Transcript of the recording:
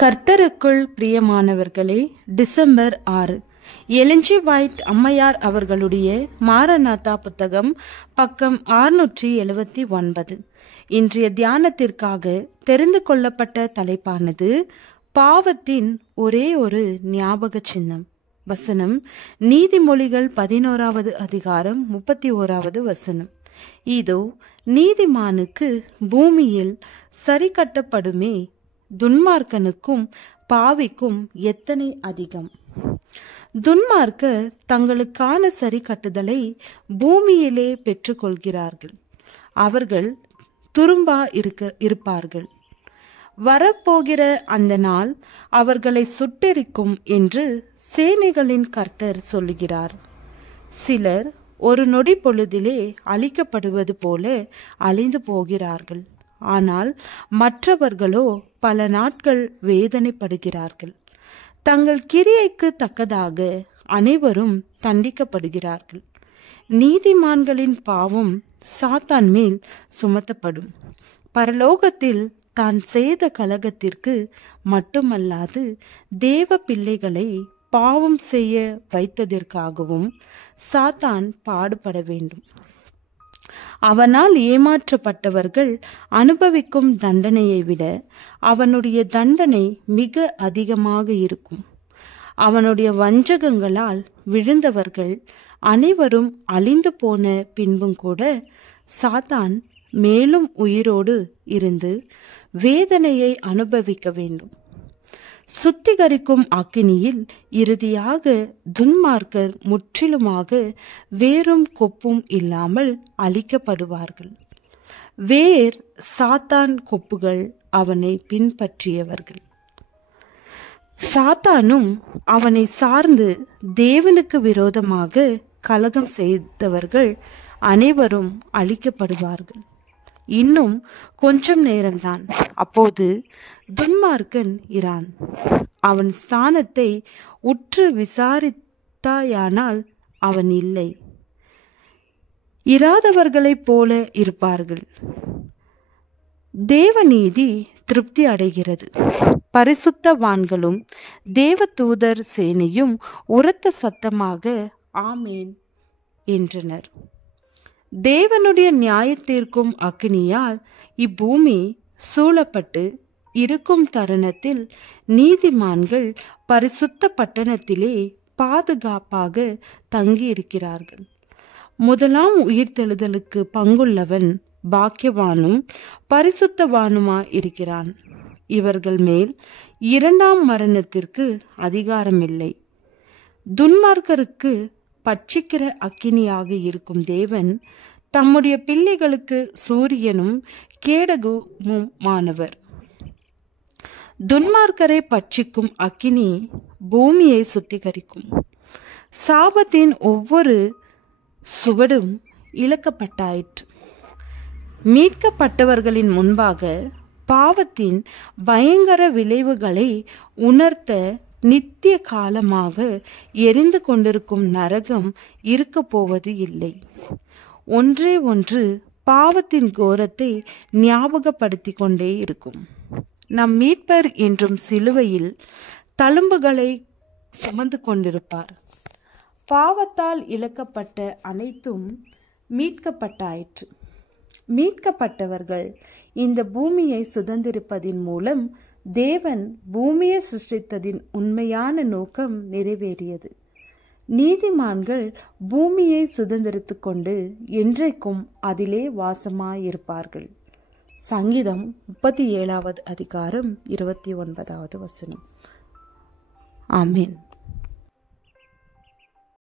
கர்த்தருக்குள் பிரியமானவர்களே, December 6 Elon G white அம்மையார் அவர்களுடைய மாரநாதா புத்தகம், பக்கம் 679. இன்றைய தியானத்திற்காக தெரிந்து கொள்ளப்பட்ட தலைப்பானது பாவத்தின் ஒரே ஒரு ஞாபக சின்னம். வசனம் நீதிமொழிகள் 11வது அதிகாரம் 31வது வசனம். இதோ நீதிமானுக்கு பூமியில் சரி கட்டப்படுமே, துன்மார்க்கனுக்கும் பாவிக்கும் எத்தனை அதிகம். துன்மார்க்கர் தங்களுக்கான சரி கட்டுதலை பூமியிலே பெற்றுக்கொள்கிறார்கள். அவர்கள் துரும்பா இருப்பார்கள். வரப்போகிற அந்த நாள் அவர்களை சுட்டெரிக்கும் என்று சேனைகளின் கர்த்தர் சொல்லுகிறார். சிலர் ஒரு நொடி பொழுதிலே அழிக்கப்படுவது போல அழிந்து போகிறார்கள். ஆனால் மற்றவர்களோ பல நாட்கள் வேதனைப்படுகிறார்கள். தங்கள் கிரியைக்கு தக்கதாக அனைவரும் தண்டிக்கப்படுகிறார்கள். நீதிமான்களின் பாவம் சாத்தான் மேல் சுமத்தப்படும். பரலோகத்தில் தான் செய்த கலகத்திற்கு மட்டுமல்லாது தேவ பிள்ளைகளை பாவம் செய்ய வைத்ததற்காகவும் சாத்தான் பாடுபட வேண்டும். அவனால் ஏமாற்றப்பட்டவர்கள் அனுபவிக்கும் தண்டனையை விட அவனுடைய தண்டனை மிக அதிகமாக இருக்கும். அவனுடைய வஞ்சகங்களால் விழுந்தவர்கள் அனைவரும் அழிந்து போன பின்பும் கூட சாத்தான் மேலும் உயிரோடு இருந்து வேதனையை அனுபவிக்க வேண்டும். சுத்திகரிக்கும் அக்கினியில் இறுதியாக துன்மார்க்கர் முற்றிலுமாக வேரும் கொப்பும் இல்லாமல் அழிக்கப்படுவார்கள். வேர் சாத்தான், கொப்புகள் அவனை பின்பற்றியவர்கள். சாத்தானும் அவனை சார்ந்து தேவனுக்கு விரோதமாக கலகம் செய்தவர்கள் அனைவரும் அழிக்கப்படுவார்கள். இன்னும் கொஞ்சம் நேரம்தான். அப்போது துன்மார்க்கன் இரான். அவன் ஸ்தானத்தை உற்று விசாரித்தாயானால் அவன் இல்லை. இராதவர்களைப் போல இருப்பார்கள். தேவநீதி திருப்தி அடைகிறது. பரிசுத்தவான்களும் தேவதூதர் சேனையும் உரத்த சத்தமாக ஆமேன் என்றனர். தேவனுடைய நியாயத்திற்கும் அக்கினியால் இப்பூமி சூழப்பட்டு இருக்கும் தருணத்தில் நீதிமான்கள் பரிசுத்த பட்டணத்திலே பாதுகாப்பாக தங்கியிருக்கிறார்கள். முதலாம் உயிர்த்தெழுதலுக்கு பங்குள்ளவன் பாக்கியவானும் பரிசுத்தவானுமா இருக்கிறான். இவர்கள் மேல் இரண்டாம் மரணத்திற்கு அதிகாரமில்லை. துன்மார்க்கருக்கு பட்சிக்கிற அக்கினியாக இருக்கும் தேவன் தம்முடைய பிள்ளைகளுக்கு சூரியனும் கேடகமுமானவர். துன்மார்க்கரை பட்சிக்கும் அக்கினி பூமியை சுத்திகரிக்கும். சாபத்தின் ஒவ்வொரு சுவடும் இழக்கப்பட்டாயிற்று. மீட்கப்பட்டவர்களின் முன்பாக பாவத்தின் பயங்கர விளைவுகளை உணர்த்த நித்திய காலமாக எரிந்து கொண்டிருக்கும் நரகம் இருக்க போவது இல்லை. ஒன்றே ஒன்று பாவத்தின் கோரத்தை ஞாபகப்படுத்தி கொண்டே இருக்கும். நம் மீட்பர் என்றும் சிலுவையில் தழும்புகளை சுமந்து கொண்டிருப்பார். பாவத்தால் இழக்கப்பட்ட அனைத்தும் மீட்கப்பட்டாயிற்று. மீட்கப்பட்டவர்கள் இந்த பூமியை சுதந்திரிப்பதின் மூலம் தேவன் பூமியை சிருஷ்டித்ததின் உண்மையான நோக்கம் நிறைவேறியது. நீதிமான்கள் பூமியை சுதந்திரித்து கொண்டு என்றைக்கும் அதிலே வாசமாயிருப்பார்கள். சங்கீதம் 37வது அதிகாரம் 29வது வசனம். ஆமேன்.